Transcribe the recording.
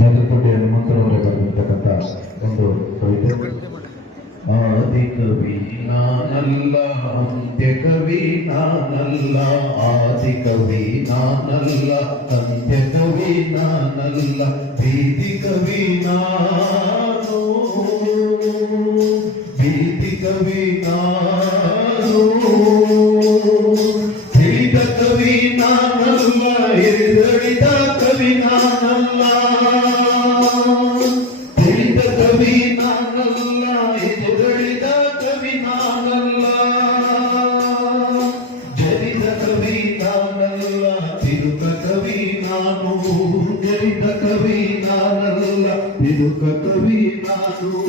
ನೆಲತೊಡ್ಡಿ ಹನುಮಂತರವರೇ ಬರೆದಿರ್ತಕ್ಕಂಥ ಒಂದು ಕವಿತೆ. ಆದಿ ಕವಿ ನಾನಲ್ಲ, ಅಂತ್ಯ ಕವಿ ನಾನಲ್ಲ, ಆದಿ ಕವಿ ನಾನಲ್ಲ, ಅಂತ್ಯ ಕವಿ ನಾನಲ್ಲ, ಬೀದಿ ಕವಿ ನಾನು, ಬೀದಿ ಕವಿ ನಾನು, ತಿಳಿದ ಕವಿ ನಾನಲ್ಲ, ಎದುರಿದ ಕವಿ ನಾನಲ್ಲ, ತಿಳಿದ ಕವಿ ನಾನಲ್ಲ, ಎದುರಿದ ಕವಿ ನಾನಲ್ಲ, ಜರಿದ ಕವಿ ನಾನಲ್ಲ, ತಿರುಕ ಕವಿ ನಾನು, ಜರಿದ ಕವಿ ನಾನಲ್ಲ, ತಿರುಕ ಕವಿ ನಾನು.